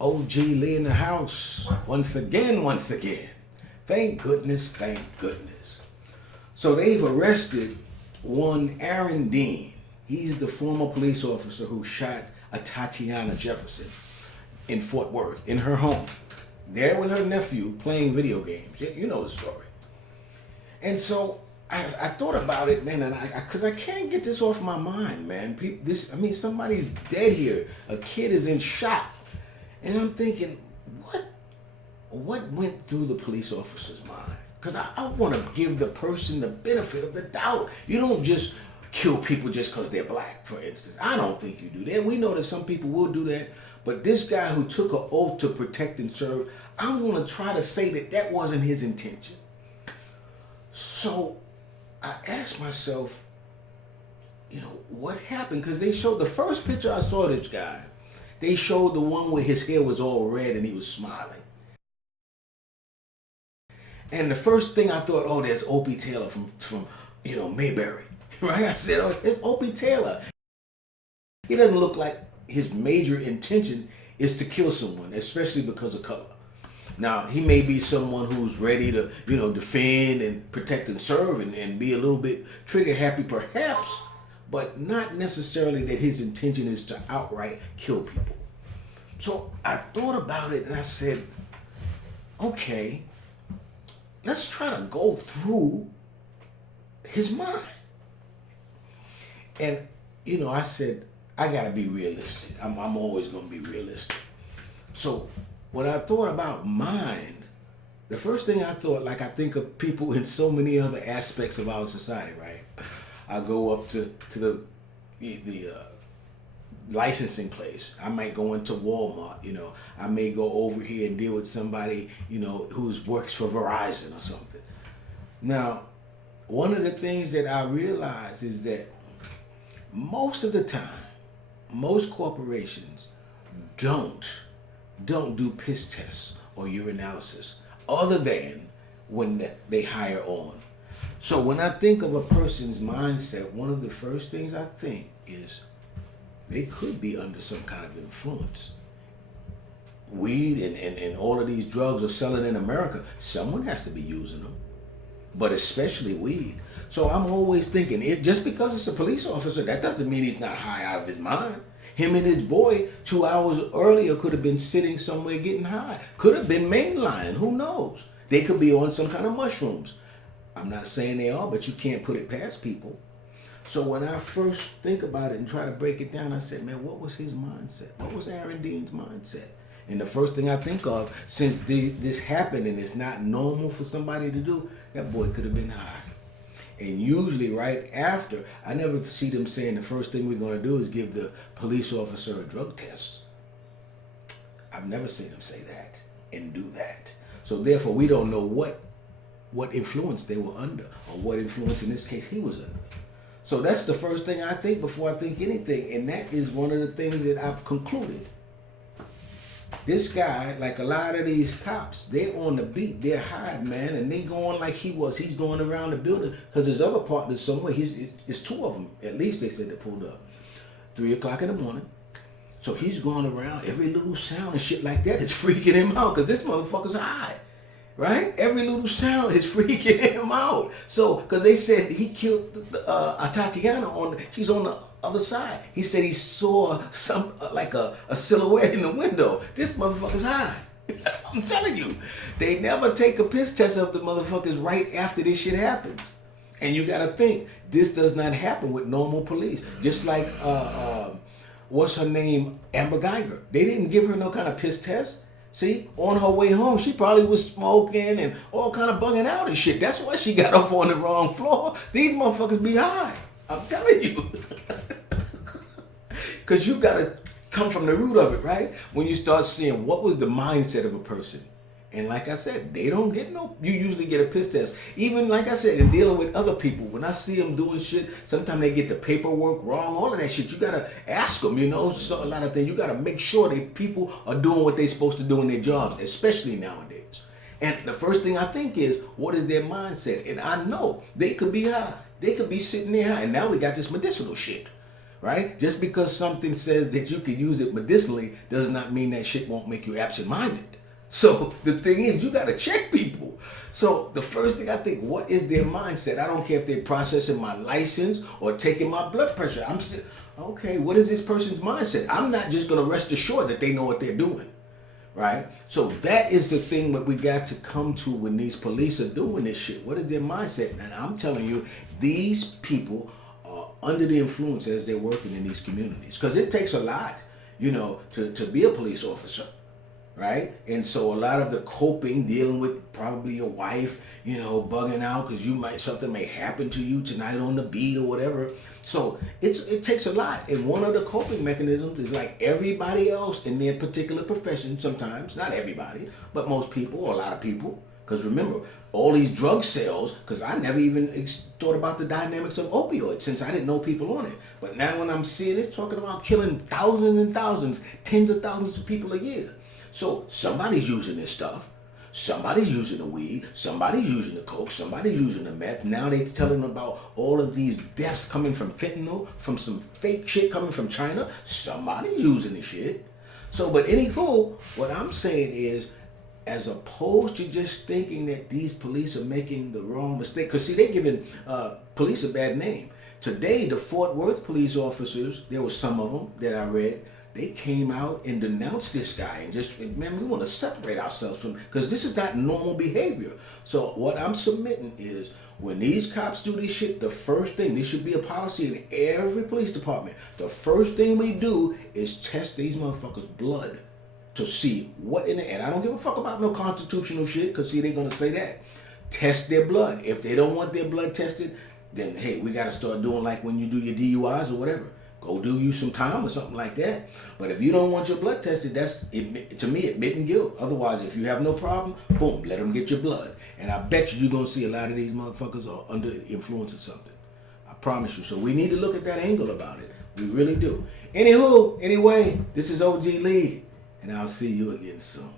OG Lee in the house once again, once again. Thank goodness, thank goodness. So they've arrested one Aaron Dean. He's the former police officer who shot ATATIANA Jefferson in Fort Worth, in her home. There with her nephew playing video games. You know the story. And so I thought about it, man, and because I can't get this off my mind, man. Somebody's dead here. A kid is in shock. And I'm thinking, what went through the police officer's mind? Because I want to give the person the benefit of the doubt. You don't just kill people just because they're black, for instance. I don't think you do that. We know that some people will do that. But this guy who took an oath to protect and serve, I want to try to say that that wasn't his intention. So I asked myself, what happened? Because they showed the first picture I saw of this guy. They showed the one where his hair was all red and he was smiling. And the first thing I thought, oh, there's Opie Taylor from Mayberry. Right? I said, oh, it's Opie Taylor. He doesn't look like his major intention is to kill someone, especially because of color. Now, he may be someone who's ready to, defend and protect and serve and be a little bit trigger happy perhaps, but not necessarily that his intention is to outright kill people. So I thought about it and I said, okay, let's try to go through his mind. And, I said, I gotta be realistic. I'm always gonna be realistic. So when I thought about mind, the first thing I thought, like I think of people in so many other aspects of our society, right? I go up to the licensing place. I might go into Walmart, I may go over here and deal with somebody, who works for Verizon or something. Now, one of the things that I realize is that most of the time, most corporations don't do piss tests or urinalysis other than when they hire on. So when I think of a person's mindset, one of the first things I think is they could be under some kind of influence. Weed and all of these drugs are selling in America. Someone has to be using them, but especially weed. So I'm always thinking, just because it's a police officer, that doesn't mean he's not high out of his mind. Him and his boy 2 hours earlier could have been sitting somewhere getting high. Could have been mainlining, who knows? They could be on some kind of mushrooms. I'm not saying they are, but you can't put it past people. So when I first think about it and try to break it down, I said, man, what was his mindset? What was Aaron Dean's mindset? And the first thing I think of, since this happened and it's not normal for somebody to do, that boy could have been high. And usually right after, I never see them saying the first thing we're going to do is give the police officer a drug test. I've never seen them say that and do that. So therefore, we don't know what influence they were under or what influence in this case he was under. So that's the first thing I think before I think anything. And that is one of the things that I've concluded. This guy, like a lot of these cops, they're on the beat, they're high, man, and they going like he was. He's going around the building because his other partners somewhere. It's two of them, at least they said they pulled up. 3 o'clock in the morning. So he's going around, every little sound and shit like that is freaking him out because this motherfucker's high, right? Every little sound is freaking him out. So, because they said he killed Tatiana, she's on the other side. He said he saw some, like a silhouette in the window. This motherfucker's high. I'm telling you, they never take a piss test of the motherfuckers right after this shit happens. And you gotta think, this does not happen with normal police. Just like, what's her name, Amber Guyger. They didn't give her no kind of piss test. See, on her way home, she probably was smoking and all kind of bugging out and shit. That's why she got off on the wrong floor. These motherfuckers be high. I'm telling you. Because you got to come from the root of it, right? When you start seeing what was the mindset of a person. And like I said, they don't get you usually get a piss test. Even like I said, in dealing with other people, when I see them doing shit, sometimes they get the paperwork wrong, all of that shit. You got to ask them, so a lot of things. You got to make sure that people are doing what they're supposed to do in their jobs, especially nowadays. And the first thing I think is, what is their mindset? And I know they could be high. They could be sitting there high. And now we got this medicinal shit. right? Just because something says that you can use it medicinally does not mean that shit won't make you absent-minded. So the thing is, you gotta check people. So the first thing I think, what is their mindset? I don't care if they're processing my license or taking my blood pressure. I'm still, okay, what is this person's mindset? I'm not just gonna rest assured that they know what they're doing, right? So that is the thing that we got to come to when these police are doing this shit. What is their mindset? And I'm telling you, these people are under the influence as they're working in these communities. Because it takes a lot, you know, to be a police officer, right? And so a lot of the coping, dealing with probably your wife, you know, bugging out because something may happen to you tonight on the beat or whatever. So it takes a lot. And one of the coping mechanisms is like everybody else in their particular profession, sometimes, not everybody, but most people or a lot of people. Because remember, all these drug sales, because I never even thought about the dynamics of opioids since I didn't know people on it. But now when I'm seeing this, talking about killing thousands and thousands, tens of thousands of people a year. So somebody's using this stuff. Somebody's using the weed. Somebody's using the coke. Somebody's using the meth. Now they're telling about all of these deaths coming from fentanyl, from some fake shit coming from China. Somebody's using this shit. So, but anywho, what I'm saying is, as opposed to just thinking that these police are making the wrong mistake, because see, they're giving police a bad name. Today, the Fort Worth police officers, there were some of them that I read, they came out and denounced this guy and just, man, we want to separate ourselves from, because this is not normal behavior. So what I'm submitting is, when these cops do this shit, the first thing, this should be a policy in every police department. The first thing we do is test these motherfuckers' blood to see what in the, and I don't give a fuck about no constitutional shit, because see, they're going to say that. Test their blood. If they don't want their blood tested, then hey, we got to start doing like when you do your DUIs or whatever. Go do you some time or something like that. But if you don't want your blood tested, that's, to me, admitting guilt. Otherwise, if you have no problem, boom, let them get your blood. And I bet you're going to see a lot of these motherfuckers are under the influence of something. I promise you. So we need to look at that angle about it. We really do. Anyway, this is OG Lee, and I'll see you again soon.